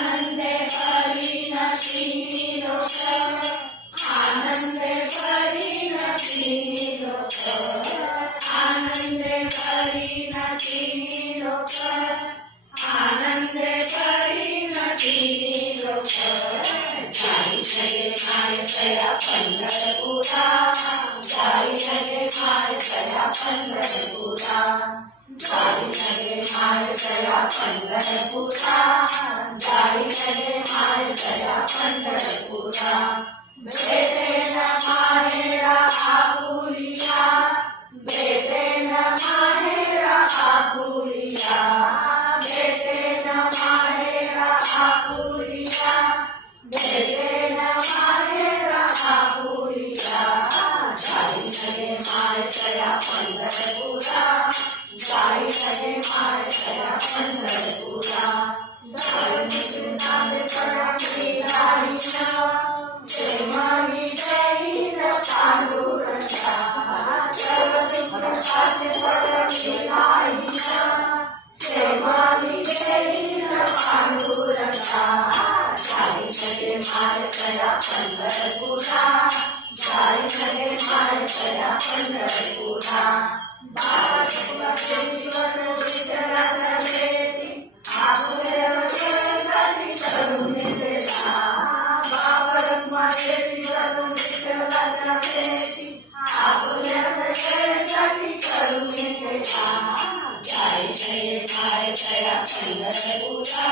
आनंदे नंदे परिणतीनी लोक जाई लगे माय तया पंढरपुरा जाई लगे माय तया पंढरपुरा जाई लगे माय तया पंढरपुरा जाई लगे माय तया पंढरपुरा बेटे न माहेरा आपुलिया बेटे न माहेरा आपुलिया बेटे न माहेरा आपुलिया बेटे न माहेरा आपुलिया जाई लगे माय तया पंढरपुरा जाई लगे माय तया पंढरपुरा नामे पडाकी राहीना प्रेमाने जाईन पांडुरंगा सर्व दुःखाचे पडाकी राहीना प्रेमाने जाईन पांडुरंगा जाई लगे माय तया पंढरपुरा जाई लगे माय तया पंढरपुरा बाबा तुकाचे जीवन विठ्ठलाच्या भेटी आपल्या हृदयासाठी करून दिला बाबा रखमाचे जीवन विठ्ठलाच्या भेटी आपल्या हृदयासाठी करून दिला जाई लगे माय तया पंढरपुरा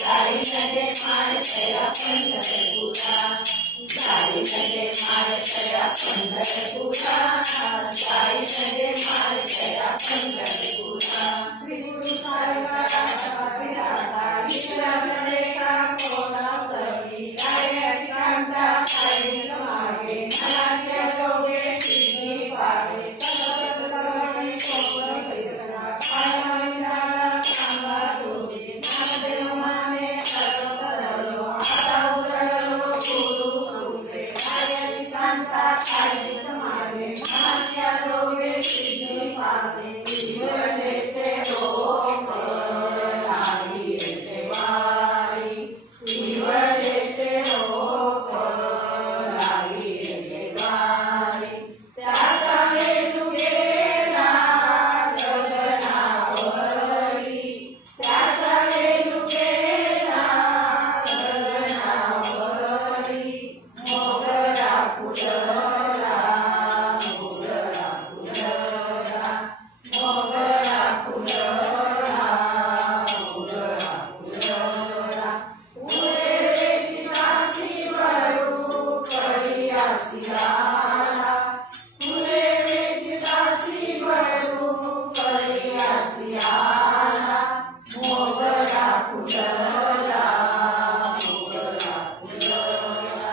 जाई लगे माय तया पंढरपुरा जाई लगे माय तया पंढरपुरा जाई लगे माय तया पंढरपुरा श्री गुरु साईबाबा विराटा विराजले का कोणा चवी राय कांता पाहिल मागे मनाच्या जोगे सिद्धी पावे तसत करणे कोण पैसना पायमानिना सांगा तुझे नामदेव माने करलो आता उतरलो गुरु कृपे राय कांता पाहिल मागे मनाच्या जोगे सिद्धी पावे जीवने से हो लाई देवारी जीवने से हो लाई देवारी त्याचा वेणुगेला गगनावरी त्याचा वेणुगेला गगनावरी मोगरा फुलला मोगरा फुलला मोगरा फुलला मोगरा फुलला उरेची दासी वरू कळियासी आला उरेची दासी वरू कळियासी आला मोगरा फुलला मोगरा फुलला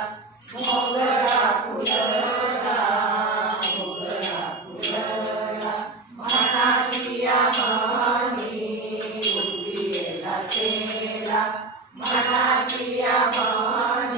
मोगरा फुलला मोगरा फुलला मनातिया मनी उठीला सेला मनातिया मनी